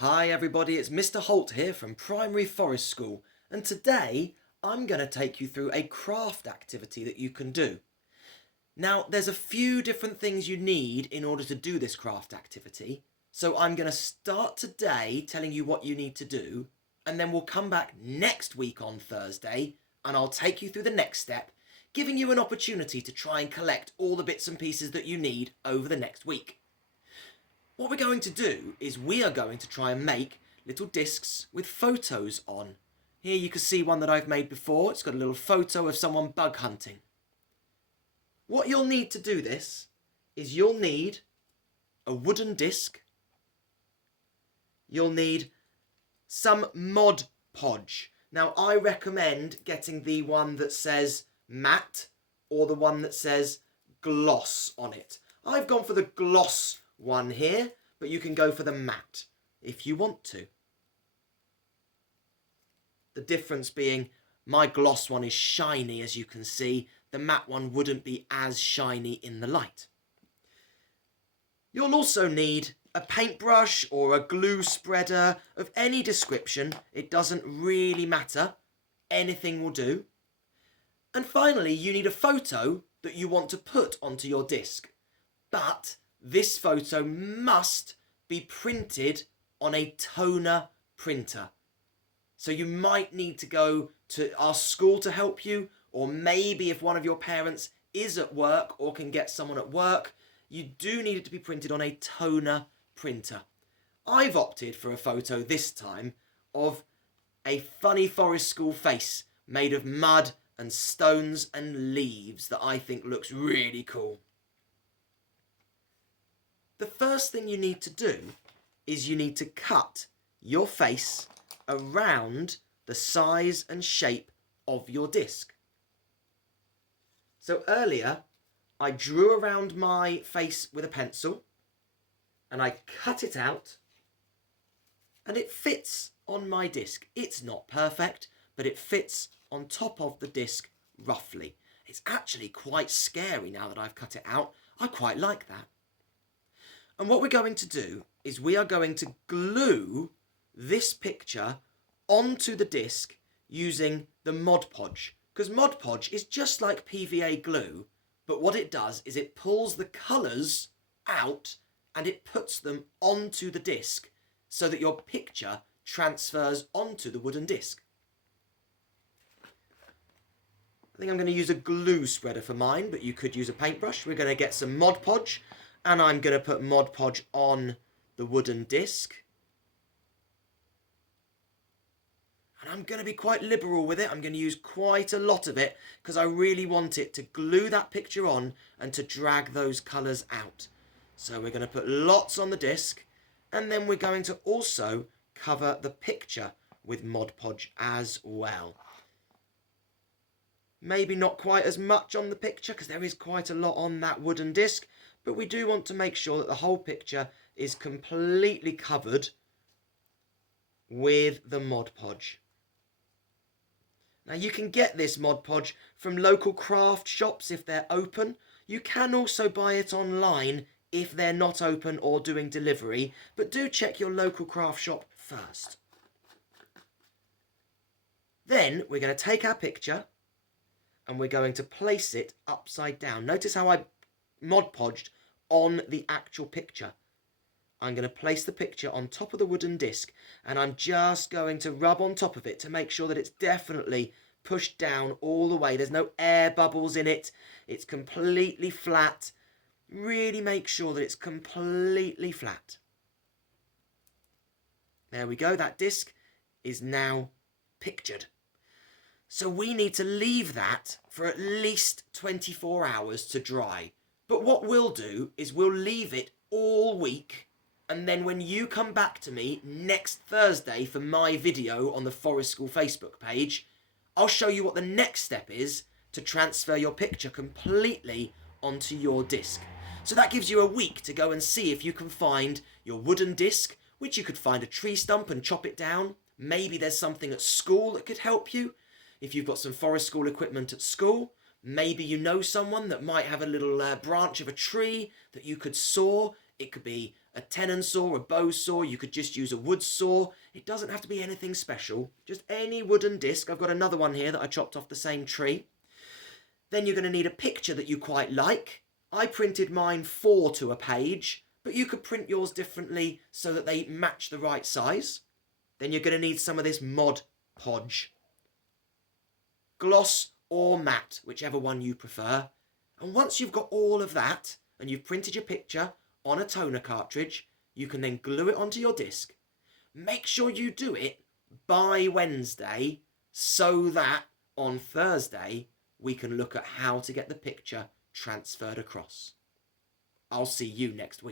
Hi everybody, it's Mr Holt here from Primary Forest School, and today I'm going to take you through a craft activity that you can do. Now, there's a few different things you need in order to do this craft activity, so I'm going to start today telling you what you need to do, and then we'll come back next week on Thursday and I'll take you through the next step, giving you an opportunity to try and collect all the bits and pieces that you need over the next week. What we're going to do is we are going to try and make little discs with photos on. Here you can see one that I've made before. It's got a little photo of someone bug hunting. What you'll need to do this is you'll need a wooden disc. You'll need some Mod Podge. Now I recommend getting the one that says matte or the one that says gloss on it. I've gone for the gloss one here, but you can go for the matte if you want to. The difference being my gloss one is shiny, as you can see. The matte one wouldn't be as shiny in the light. You'll also need a paintbrush or a glue spreader of any description. It doesn't really matter. Anything will do. And finally, you need a photo that you want to put onto your disc. But this photo must be printed on a toner printer. So you might need to go to our school to help you, or maybe if one of your parents is at work or can get someone at work, you do need it to be printed on a toner printer. I've opted for a photo this time of a funny forest school face made of mud and stones and leaves that I think looks really cool. The first thing you need to do is you need to cut your face around the size and shape of your disc. So earlier, I drew around my face with a pencil and I cut it out and it fits on my disc. It's not perfect, but it fits on top of the disc roughly. It's actually quite scary now that I've cut it out. I quite like that. And what we're going to do is we are going to glue this picture onto the disc using the Mod Podge. Because Mod Podge is just like PVA glue, but what it does is it pulls the colours out and it puts them onto the disc so that your picture transfers onto the wooden disc. I think I'm going to use a glue spreader for mine, but you could use a paintbrush. We're going to get some Mod Podge. And I'm going to put Mod Podge on the wooden disc. And I'm going to be quite liberal with it. I'm going to use quite a lot of it because I really want it to glue that picture on and to drag those colours out. So we're going to put lots on the disc. And then we're going to also cover the picture with Mod Podge as well. Maybe not quite as much on the picture because there is quite a lot on that wooden disc. But we do want to make sure that the whole picture is completely covered with the Mod Podge. Now you can get this Mod Podge from local craft shops if they're open. You can also buy it online if they're not open or doing delivery, but do check your local craft shop first. Then we're going to take our picture and we're going to place it upside down. Notice how I Mod Podged on the actual picture. I'm going to place the picture on top of the wooden disc and I'm just going to rub on top of it to make sure that it's definitely pushed down all the way. There's no air bubbles in it. It's completely flat. Really make sure that it's completely flat. There we go. That disc is now pictured. So we need to leave that for at least 24 hours to dry. But what we'll do is we'll leave it all week, and then when you come back to me next Thursday for my video on the Forest School Facebook page, I'll show you what the next step is to transfer your picture completely onto your disc. So that gives you a week to go and see if you can find your wooden disc, which you could find a tree stump and chop it down. Maybe there's something at school that could help you. If you've got some Forest School equipment at school, maybe you know someone that might have a little branch of a tree that you could saw. It could be a tenon saw, a bow saw. You could just use a wood saw. It doesn't have to be anything special, just any wooden disc. I've got another one here that I chopped off the same tree. Then you're going to need a picture that you quite like. I printed mine 4 to a page, but you could print yours differently so that they match the right size. Then you're going to need some of this Mod Podge. Gloss or matte, whichever one you prefer. And once you've got all of that, and you've printed your picture on a toner cartridge, you can then glue it onto your disc. Make sure you do it by Wednesday so that on Thursday we can look at how to get the picture transferred across. I'll see you next week.